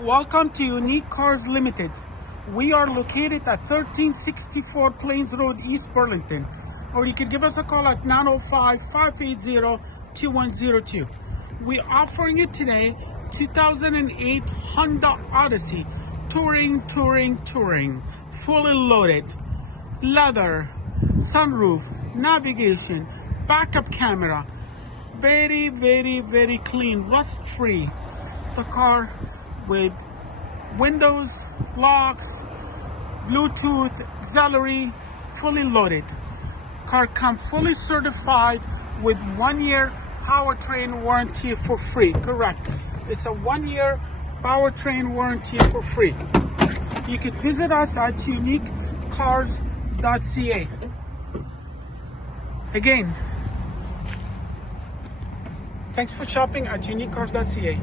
Welcome to Unique Cars Limited. We are located at 1364 Plains Road, East Burlington. Or you can give us a call at 905-580-2102. We are offering you today 2008 Honda Odyssey. Touring, fully loaded. Leather, sunroof, navigation, backup camera. Very clean, rust free. The car with windows, locks, Bluetooth, auxiliary, fully loaded. Car comes fully certified with 1 year powertrain warranty for free. Correct. It's a 1 year powertrain warranty for free. You can visit us at uniquecars.ca. Again, thanks for shopping at uniquecars.ca.